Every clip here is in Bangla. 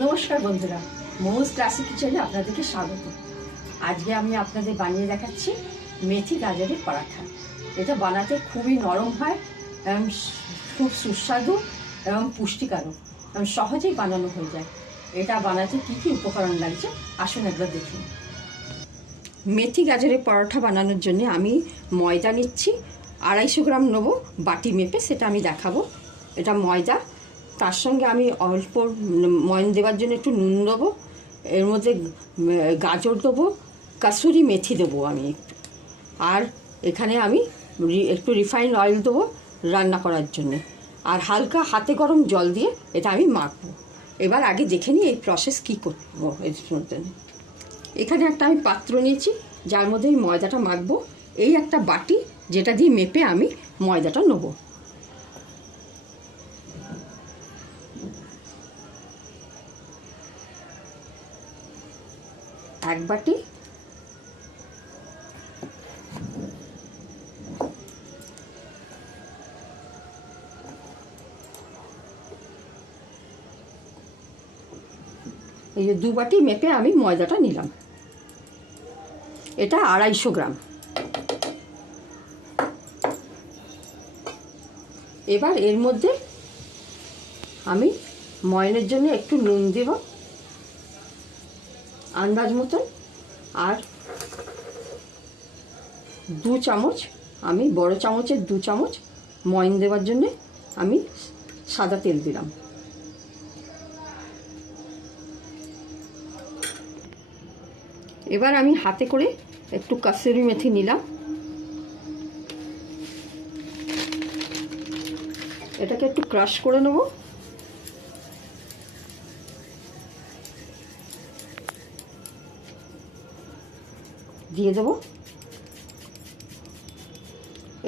নমস্কার বন্ধুরা, মৌজ ক্লাসিক কিচেনে আপনাদেরকে স্বাগত। আজকে আমি আপনাদের বানিয়ে দেখাচ্ছি মেথি গাজরের পরাঠা। এটা বানাতে খুবই নরম হয় এবং খুব সুস্বাদু এবং পুষ্টিকারক এবং সহজেই বানানো হয়ে যায়। এটা বানাতে কী কী উপকরণ লাগছে আসুন একবার দেখুন। মেথি গাজরের পরোটা বানানোর জন্য আমি ময়দা নিচ্ছি 250 গ্রাম নেবো, বাটি মেপে, সেটা আমি দেখাবো। এটা ময়দা, তার সঙ্গে আমি অল্প ময়ন দেওয়ার জন্য একটু নুন দেবো, এর মধ্যে গাজর দেবো, কাসুরি মেথি দেবো আমি একটু, আর এখানে আমি একটু রিফাইন্ড অয়েল দেবো রান্না করার জন্যে, আর হালকা হাতে গরম জল দিয়ে এটা আমি মাখবো। এবার আগে দেখে নিই এই প্রসেস কী করবো। এর মধ্যে এখানে একটা আমি পাত্র নিয়েছি যার মধ্যে আমি ময়দাটা মাখবো। এই একটা বাটি যেটা দিয়ে মেপে আমি ময়দাটা নেবো। এক বাটি, এই যে 2 বাটি মেপে আমি ময়দাটা নিলাম। এটা 250 গ্রাম। এবার এর মধ্যে আমি ময়নের জন্য একটু নুন দেব আন্দাজ মতন, আর 2 চামচ, আমি বড় চামচের 2 চামচ ময়ন দেওয়ার জন্যে আমি সাদা তেল দিলাম। এবার আমি হাতে করে একটু কাসুরি মেথি নিলাম, এটাকে একটু ক্রাশ করে নেব। দিয়ে দেব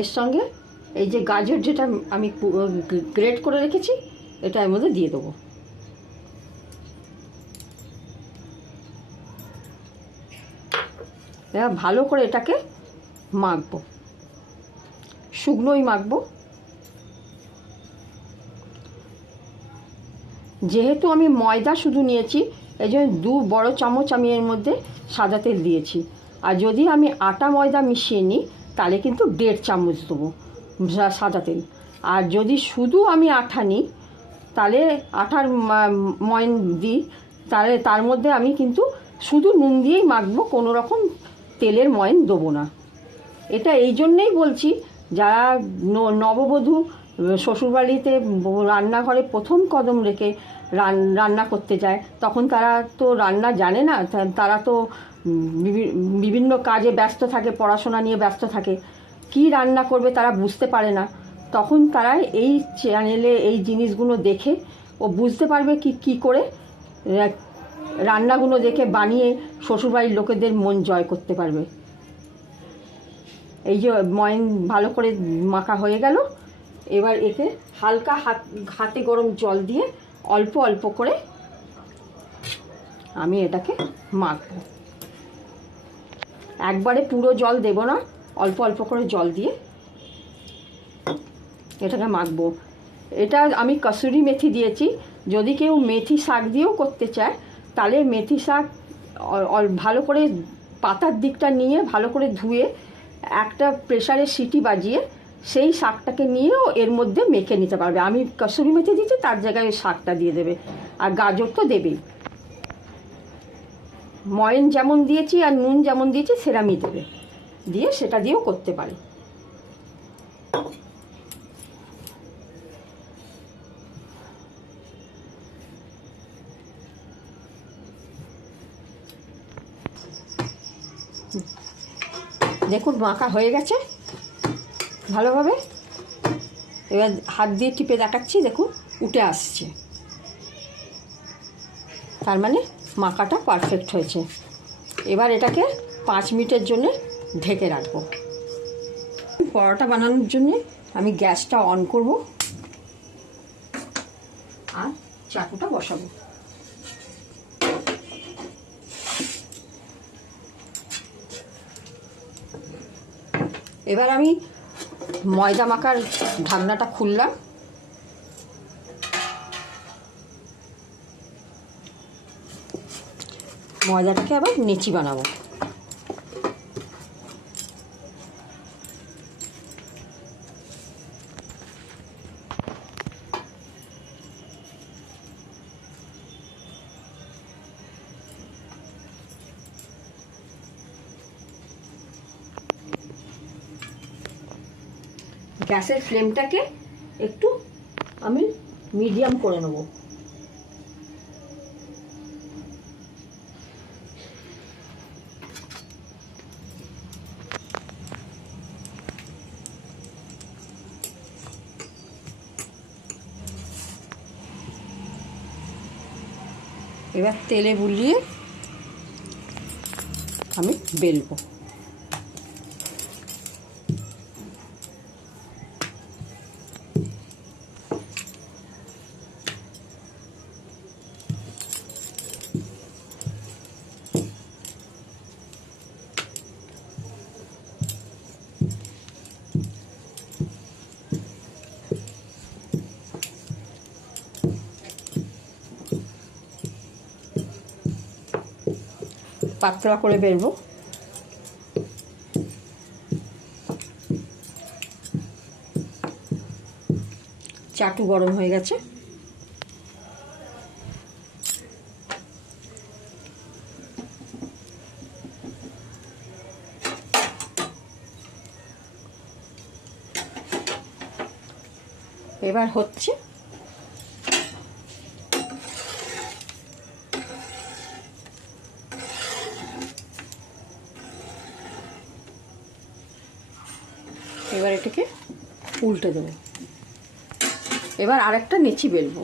এর সঙ্গে এই যে গাজর যেটা আমি গ্রেট করে রেখেছি এটা এর মধ্যে দিয়ে দেবো। এবার ভালো করে এটাকে মাখবো, শুকনোই মাখবো। যেহেতু আমি ময়দা শুধু নিয়েছি এই জন্য 2 বড় চামচ আমি এর মধ্যে সাদা তেল দিয়েছি, আর যদি আমি আটা ময়দা মিশিয়ে নিই তাহলে কিন্তু 1.5 চামচ দেবো সাদা তেল। আর যদি শুধু আমি আটা নিই, তাহলে আটার ময়ন দিই, তাহলে তার মধ্যে আমি কিন্তু শুধু নুন দিয়েই মাখবো, কোনো রকম তেলের ময়ন দেবো না। এটা এই জন্যেই বলছি, যারা নববধূ শ্বশুরবাড়িতে রান্নাঘরে প্রথম কদম রেখে রান্না করতে যায়, তখন তারা তো রান্না জানে না, তারা তো বিভিন্ন কাজে ব্যস্ত থাকে, পড়াশোনা নিয়ে ব্যস্ত থাকে, কি রান্না করবে তারা বুঝতে পারে না। তখন তারা এই চ্যানেলে এই জিনিসগুলো দেখে ও বুঝতে পারবে কি করে রান্নাগুলো দেখে বানিয়ে শ্বশুরবাড়ির লোকেদের মন জয় করতে পারবে। এই যে ময়ন ভালো করে মাখা হয়ে গেল, এবার এতে হালকা হাতে গরম জল দিয়ে অল্প অল্প করে আমি এটাকে মাখবো। একবারে পুরো জল দেব না, অল্প অল্প করে জল দিয়ে এটাকে মাখবো। এটা আমি কসুরি মেথি দিয়েছি, যদি কেউ মেথি শাক দিয়েও করতে চায় তাহলে মেথি শাক ভালো করে পাতার দিকটা নিয়ে ভালো করে ধুয়ে একটা প্রেসারে সিটি বাজিয়ে সেই শাকটাকে নিয়েও এর মধ্যে মেখে নিতে পারবে। আমি কসুরি মেথি দিচ্ছি, তার জায়গায় ওই শাকটা দিয়ে দেবে, আর গাজর তো দেবেই। ময়ন যেমন দিয়েছি আর নুন যেমন দিয়েছি সেরামই দেবে, দিয়ে সেটা দিয়েও করতে পারে। দেখুন মাখা হয়ে গেছে ভালোভাবে। এবার হাত দিয়ে টিপে দেখাচ্ছি, দেখুন উঠে আসছে, তার মানে মাখাটা পারফেক্ট হয়েছে। এবার এটাকে 5 মিনিটের জন্য ঢেকে রাখবো। পরোটা বানানোর জন্যে আমি গ্যাসটা অন করব আর চাকুটা বসাবো। এবার আমি ময়দা মাখার ঢাকনাটা খুললাম, ময়দাটাকে আবার নেচি বানাবো। গ্যাসের ফ্লেমটাকে একটু আমি মিডিয়াম করে নেব। এবার তেলে বুলিয়ে আমি বেলবো। পাতলা করে বেলবো। চাটু গরম হয়ে গেছে। এবার হচ্ছে এবার এটাকে উল্টে দেবো। এবার আরেকটা নেচি বেলবো।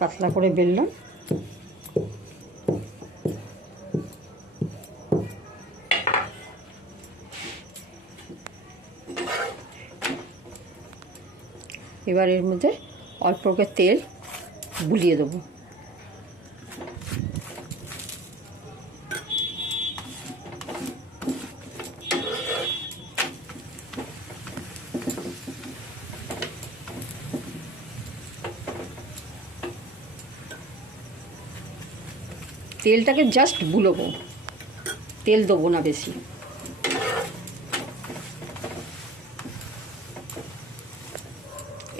পাতলা করে বেললাম। এবার এর মধ্যে অল্প করে তেল বুলিয়ে দেবো। তেলটাকে জাস্ট বুলোবো, তেল দেবো না বেশি।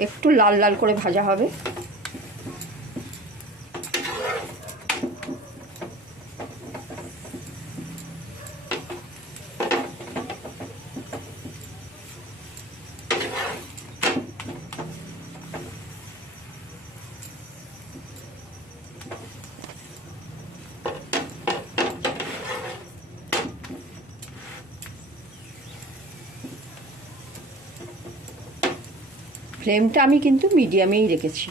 একটু লাল লাল করে ভাজা হবে। ফ্লেমটা আমি কিন্তু মিডিয়ামেই রেখেছি।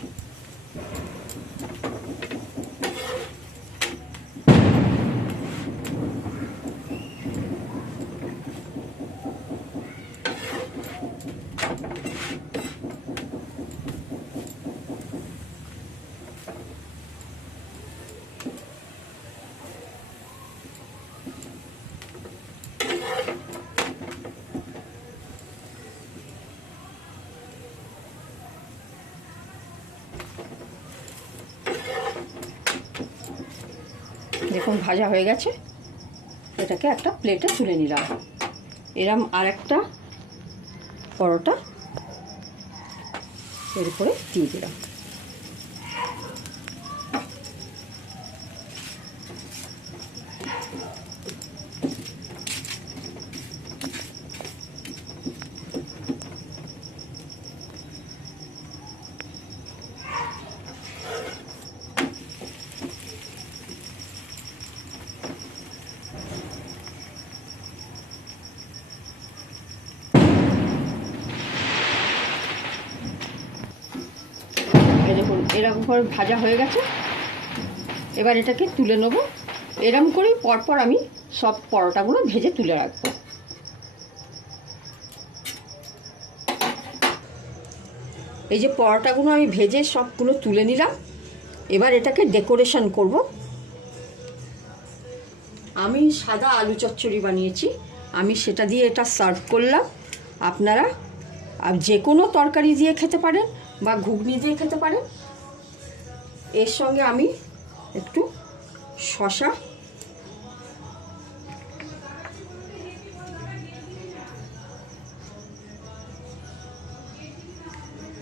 দেখুন ভাজা হয়ে গেছে। এটাকে একটা প্লেটে তুলে নিলাম। এরম আরেকটা পরোটা এর উপরে দিয়ে দিলাম। এরকম করে ভাজা হয়ে গেছে। এবার এটাকে তুলে নেব। এরকম করেই পরপর আমি সব পরোটাগুলো ভেজে তুলে রাখবো। এই যে পরোটাগুলো আমি ভেজে সবগুলো তুলে নিলাম। এবার এটাকে ডেকোরেশন করব। আমি সাদা আলু চচ্চড়ি বানিয়েছি, আমি সেটা দিয়ে এটা সার্ভ করলাম। আপনারা যে কোনো তরকারি দিয়ে খেতে পারেন বা ঘুগনি দিয়ে খেতে পারেন। এর সঙ্গে আমি একটু শসা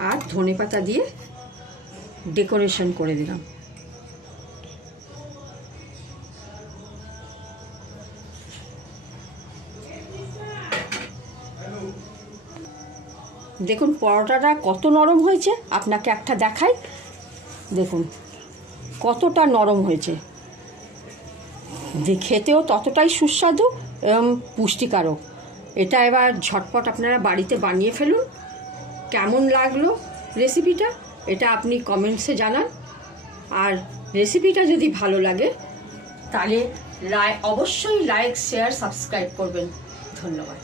আর ধনেপাতা দিয়ে ডেকোরেশন করে দিলাম। দেখুন পরোটাটা কত নরম হয়েছে, আপনাকে একটা দেখাই। দেখুন কতটা নরম হয়েছে, খেতেও ততটাই সুস্বাদু এবং পুষ্টিকারক। এটা এবার ঝটপট আপনারা বাড়িতে বানিয়ে ফেলুন। কেমন লাগলো রেসিপিটা এটা আপনি কমেন্টসে জানান। আর রেসিপিটা যদি ভালো লাগে তাহলে অবশ্যই লাইক, শেয়ার, সাবস্ক্রাইব করবেন। ধন্যবাদ।